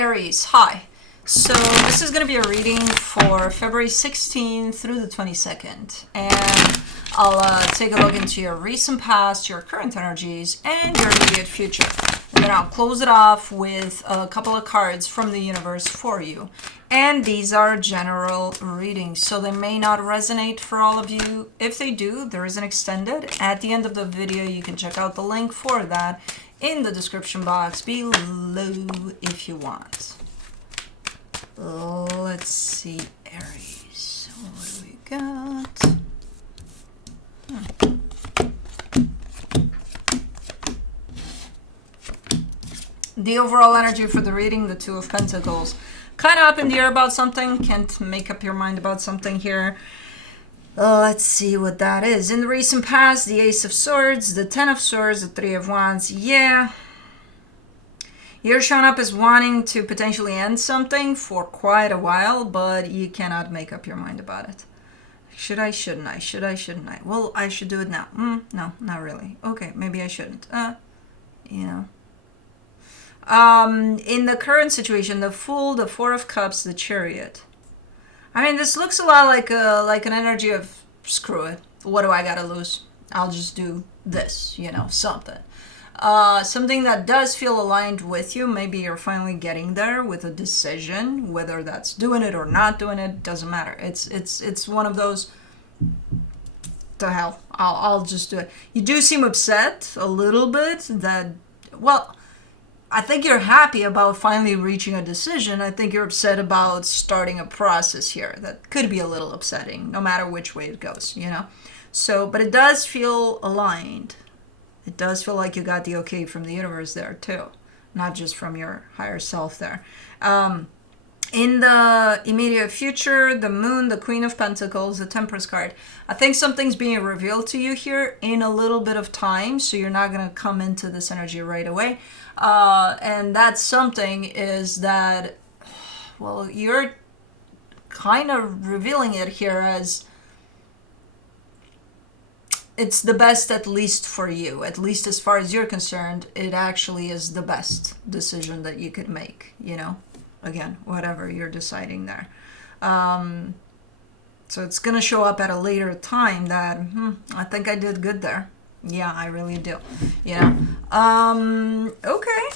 Aries, hi. So this is going to be a reading for February 16th through the 22nd. And I'll take a look into your recent past, your current energies, and your immediate future. And then I'll close it off with a couple of cards from the universe for you. And these are general readings, so they may not resonate for all of you. If they do, there is an extended. At the end of the video, you can check out the link for that in the description box below if you want. Let's see, Aries. What do we got? The overall energy for the reading, the Two of Pentacles. Kind of up in the air about something. Can't make up your mind about something here. Let's see what that is. In the recent past, the Ace of Swords, the Ten of Swords, the Three of Wands. Yeah. You're showing up as wanting to potentially end something for quite a while, but you cannot make up your mind about it. Should I, shouldn't I? Should I, shouldn't I? Well, I should do it now. No, not really. Okay, maybe I shouldn't. You know. In the current situation, the Fool, the Four of Cups, the Chariot. I mean, this looks a lot like an energy of, screw it. What do I gotta lose? I'll just do this, you know, something. Something that does feel aligned with you. Maybe you're finally getting there with a decision, whether that's doing it or not doing it, doesn't matter. It's one of those, the hell, I'll just do it. You do seem upset a little bit that, well, I think you're happy about finally reaching a decision. I think you're upset about starting a process here. That could be a little upsetting, no matter which way it goes, you know? So, but it does feel aligned. It does feel like you got the okay from the universe there too, not just from your higher self there. In the immediate future, the Moon, the Queen of Pentacles, the Temperance card. I think something's being revealed to you here in a little bit of time, so you're not going to come into this energy right away. And that something is that, well, you're kind of revealing it here as it's the best, at least for you, at least as far as you're concerned. It actually is the best decision that you could make, you know, again, whatever you're deciding there. So it's going to show up at a later time that, I think I did good there. Yeah, I really do. You know, okay.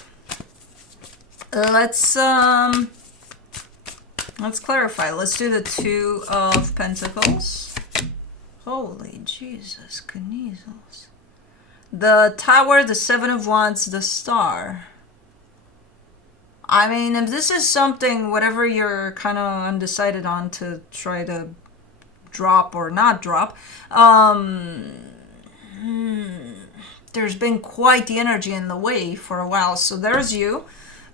Let's clarify. Let's do the Two of Pentacles. Holy Jesus, Kneasels. The Tower, the Seven of Wands, the Star. I mean, if this is something, whatever you're kind of undecided on to try to drop or not drop, there's been quite the energy in the way for a while. So there's you.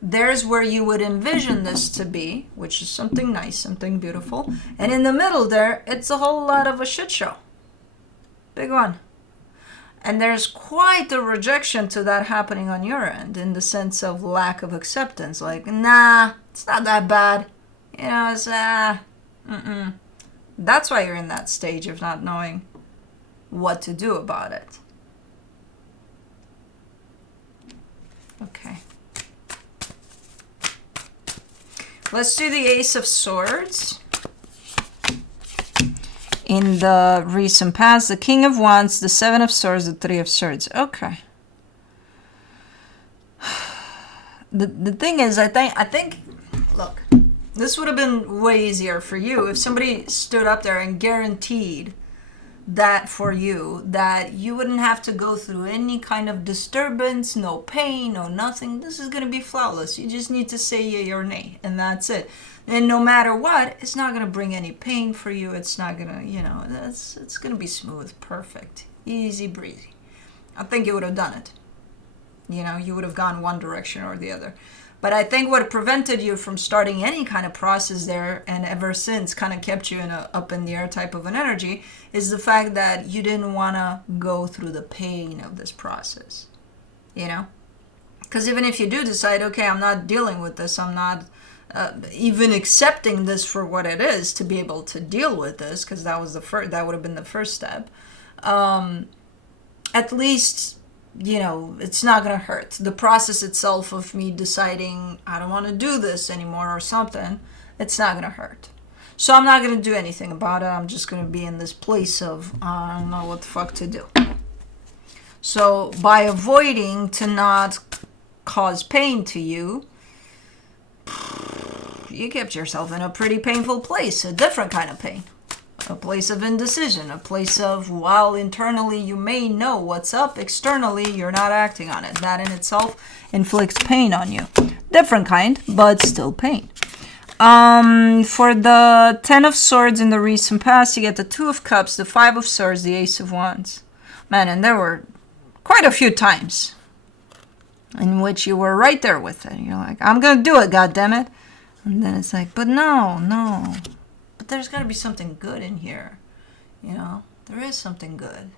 There's where you would envision this to be, which is something nice, something beautiful. And in the middle there, it's a whole lot of a shit show. Big one. And there's quite a rejection to that happening on your end, in the sense of lack of acceptance. Like, nah, it's not that bad. You know, it's, That's why you're in that stage of not knowing what to do about it. Okay. Let's do the Ace of Swords. In the recent past, the King of Wands, the Seven of Swords, the Three of Swords. Okay. The thing is, I think, look, this would have been way easier for you if somebody stood up there and guaranteed that for you, that you wouldn't have to go through any kind of disturbance, no pain, no nothing. This is going to be flawless. You just need to say yay or nay, and that's it. And no matter what, it's not going to bring any pain for you. It's not going to, you know, it's going to be smooth, perfect, easy breezy. I think you would have done it. You know, you would have gone one direction or the other. But I think what prevented you from starting any kind of process there, and ever since kind of kept you in a up in the air type of an energy, is the fact that you didn't want to go through the pain of this process. You know? Because even if you do decide, okay, I'm not dealing with this, I'm not even accepting this for what it is, to be able to deal with this, because that was that would have been the first step. At least it's not going to hurt. The process itself of me deciding I don't want to do this anymore or something, it's not going to hurt. So I'm not going to do anything about it. I'm just going to be in this place of, I don't know what the fuck to do. So by avoiding to not cause pain to you, you kept yourself in a pretty painful place, a different kind of pain. A place of indecision, a place of, while internally you may know what's up, externally you're not acting on it. That in itself inflicts pain on you. Different kind, but still pain. For the 10 of Swords in the recent past, you get the 2 of Cups, the 5 of Swords, the Ace of Wands. Man, and there were quite a few times in which you were right there with it. You're like, I'm going to do it, goddammit. And then it's like, but no. But there's got to be something good in here. There is something good.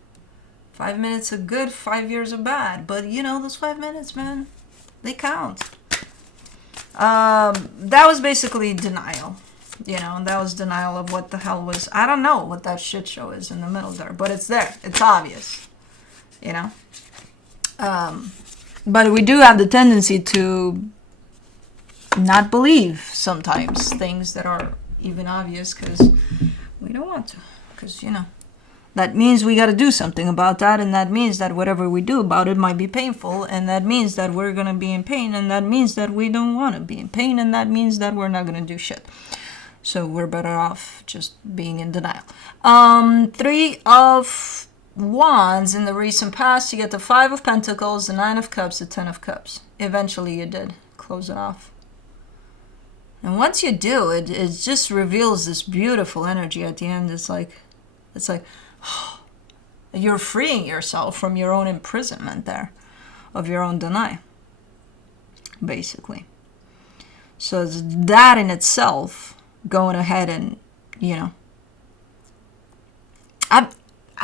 5 minutes of good, 5 years of bad. But, those 5 minutes, man, they count. That was basically denial. That was denial of what the hell was. I don't know what that shit show is in the middle there. But it's there. It's obvious. But we do have the tendency to not believe sometimes things that are even obvious because we don't want to. Because, that means we got to do something about that. And that means that whatever we do about it might be painful. And that means that we're going to be in pain. And that means that we don't want to be in pain. And that means that we're not going to do shit. So we're better off just being in denial. 3 of Wands in the recent past, you get the 5 of Pentacles, the 9 of Cups, the 10 of Cups. Eventually you did close it off. And once you do, it just reveals this beautiful energy at the end. It's like you're freeing yourself from your own imprisonment there, of your own denial, basically. So that in itself, going ahead and, I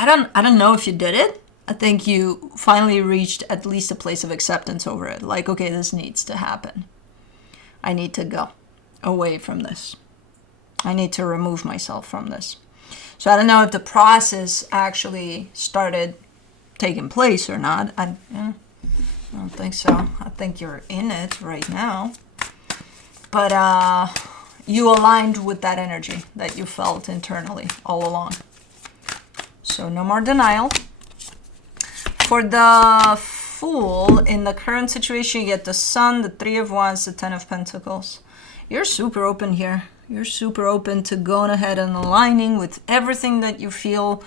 don't know if you did it. I think you finally reached at least a place of acceptance over it. Like, okay, this needs to happen. I need to go away from this. I need to remove myself from this. So I don't know if the process actually started taking place or not. I don't think so. I think you're in it right now. But you aligned with that energy that you felt internally all along. So no more denial. For the Fool, in the current situation, you get the Sun, the 3 of Wands, the 10 of Pentacles. You're super open here. You're super open to going ahead and aligning with everything that you feel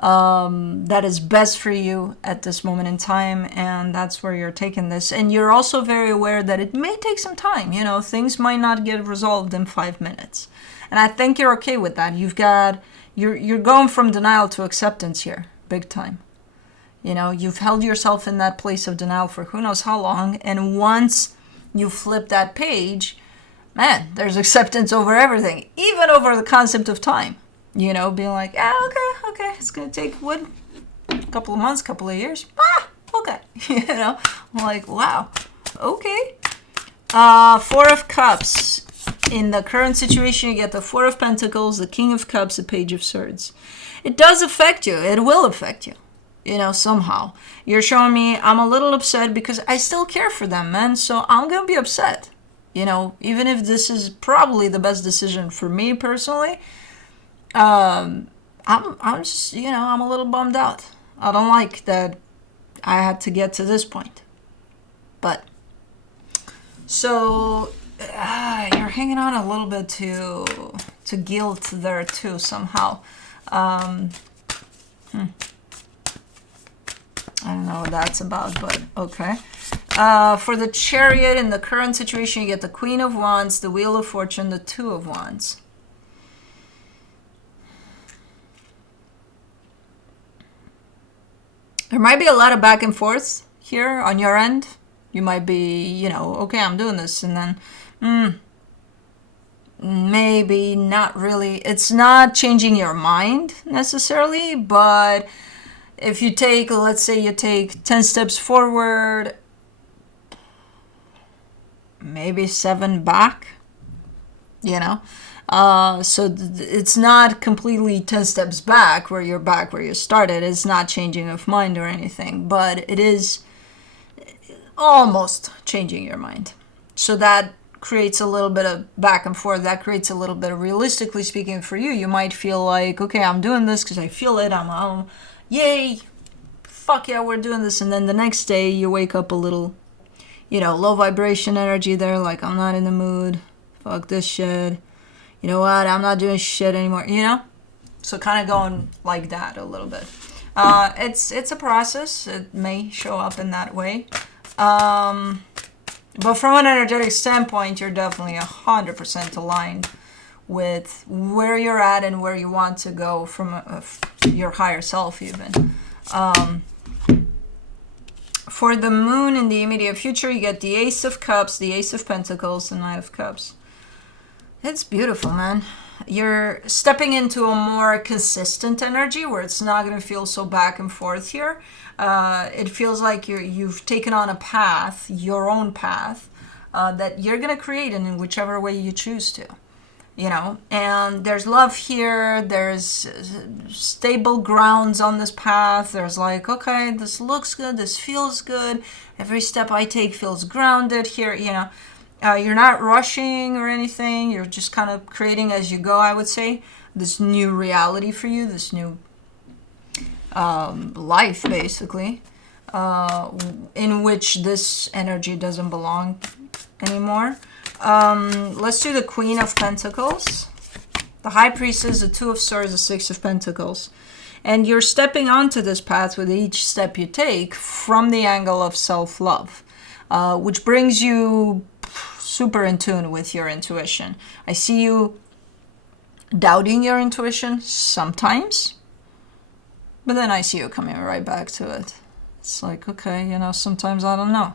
that is best for you at this moment in time. And that's where you're taking this. And you're also very aware that it may take some time. Things might not get resolved in 5 minutes. And I think you're okay with that. You're going from denial to acceptance here, big time. You've held yourself in that place of denial for who knows how long. And once you flip that page, man, there's acceptance over everything, even over the concept of time. Being like, yeah, okay, it's going to take, a couple of months, couple of years. Okay. I'm like, wow, okay. 4 of Cups. In the current situation, you get the 4 of Pentacles, the King of Cups, the Page of Swords. It does affect you. It will affect you, somehow. You're showing me I'm a little upset because I still care for them, man. So I'm going to be upset. Even if this is probably the best decision for me personally, I'm just, I'm a little bummed out. I don't like that I had to get to this point. But, so, you're hanging on a little bit to guilt there too, somehow. I don't know what that's about, but okay. For the Chariot, in the current situation, you get the Queen of Wands, the Wheel of Fortune, the 2 of Wands. There might be a lot of back and forth here on your end. You might be, okay, I'm doing this, and then, maybe not really. It's not changing your mind necessarily, but if you take, let's say you take 10 steps forward, maybe 7 back, so it's not completely 10 steps back where you're back where you started. It's not changing of mind or anything, but it is almost changing your mind. So that creates a little bit of back and forth. That creates a little bit of, realistically speaking, for you, you might feel like, okay, I'm doing this because I feel it. I'm yay, fuck yeah, we're doing this. And then the next day you wake up a little, low vibration energy there, like, I'm not in the mood. Fuck this shit. You know what? I'm not doing shit anymore, So kind of going like that a little bit. It's a process. It may show up in that way. But from an energetic standpoint, you're definitely 100% aligned with where you're at and where you want to go from your higher self even. For the moon in the immediate future, you get the Ace of Cups, the Ace of Pentacles, the Knight of Cups. It's beautiful, man. You're stepping into a more consistent energy where it's not going to feel so back and forth here. It feels like you've taken on a path, your own path, that you're going to create in whichever way you choose to. And there's love here, there's stable grounds on this path. There's like, okay, this looks good, this feels good, every step I take feels grounded here. You're not rushing or anything, you're just kind of creating as you go, I would say, this new reality for you, this new life, basically, in which this energy doesn't belong anymore. Let's do the Queen of Pentacles, the High Priestess, the Two of Swords, the Six of Pentacles. And you're stepping onto this path with each step you take from the angle of self-love, which brings you super in tune with your intuition. I see you doubting your intuition sometimes, but then I see you coming right back to it. It's like, okay, sometimes I don't know.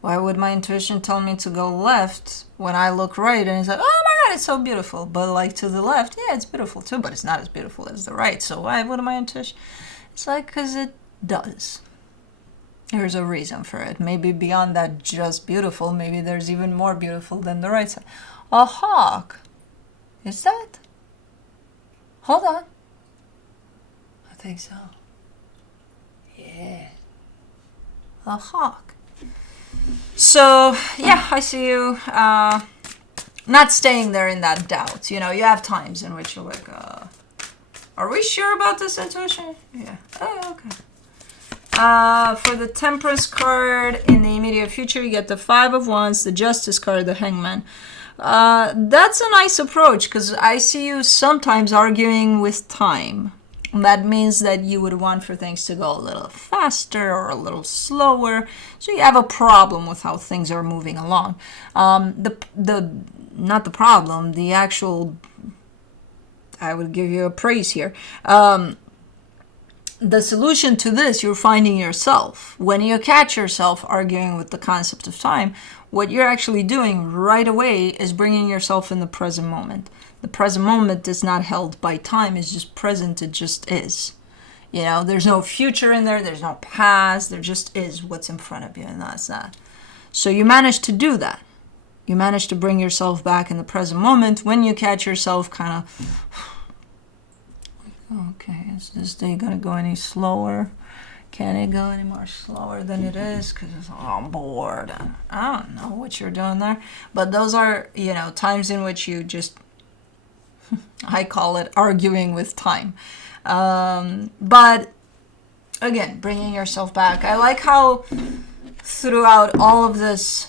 Why would my intuition tell me to go left when I look right and it's like, oh my God, it's so beautiful. But like to the left, yeah, it's beautiful too, but it's not as beautiful as the right. So why would my intuition? It's like, because it does. There's a reason for it. Maybe beyond that just beautiful, maybe there's even more beautiful than the right side. A hawk. Is that? Hold on. I think so. Yeah. A hawk. So, yeah, I see you not staying there in that doubt. You have times in which you're like, are we sure about this intuition? Yeah. Oh, okay. For the Temperance card in the immediate future, you get the Five of Wands, the Justice card, the Hangman. That's a nice approach because I see you sometimes arguing with time. That means that you would want for things to go a little faster or a little slower. So you have a problem with how things are moving along. Not the problem, the actual, I would give you a praise here. The solution to this, you're finding yourself. When you catch yourself arguing with the concept of time, what you're actually doing right away is bringing yourself in the present moment. The present moment is not held by time, it's just present, it just is. There's no future in there, there's no past, there just is what's in front of you, and that's that. So you manage to do that. You manage to bring yourself back in the present moment when you catch yourself kind of, okay, is this day going to go any slower? Can it go any more slower than it is? Because I'm bored. I don't know what you're doing there. But those are, times in which you just, I call it arguing with time. But again, bringing yourself back. I like how throughout all of this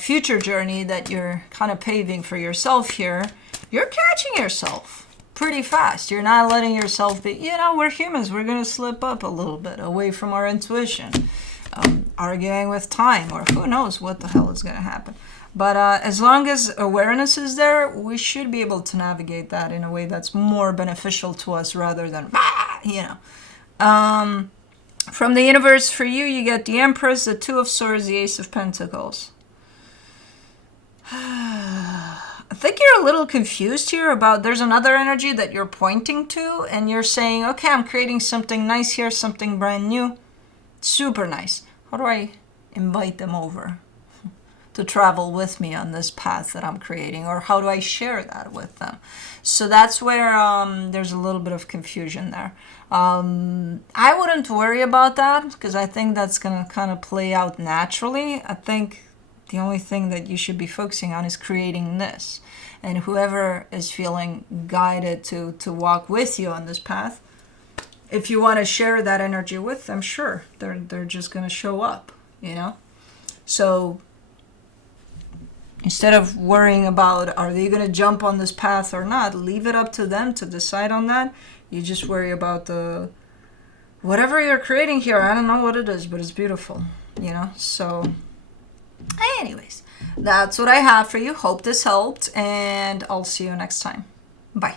future journey that you're kind of paving for yourself here, you're catching yourself pretty fast. You're not letting yourself be, we're humans. We're going to slip up a little bit away from our intuition, arguing with time, or who knows what the hell is going to happen. But as long as awareness is there, we should be able to navigate that in a way that's more beneficial to us rather than, from the universe, for you, you get the Empress, the Two of Swords, the Ace of Pentacles. I think you're a little confused here about, there's another energy that you're pointing to, and you're saying, okay, I'm creating something nice here, something brand new. Super nice. How do I invite them over? to travel with me on this path that I'm creating, or how do I share that with them? So that's where there's a little bit of confusion there. I wouldn't worry about that because I think that's going to kind of play out naturally. I think the only thing that you should be focusing on is creating this. And whoever is feeling guided to walk with you on this path, if you want to share that energy with them, sure, they're just going to show up, you know? So instead of worrying about are they going to jump on this path or not, leave it up to them to decide on that. You just worry about the whatever you're creating here. I don't know what it is, but it's beautiful, you know? So anyways, that's what I have for you. Hope this helped, and I'll see you next time. Bye.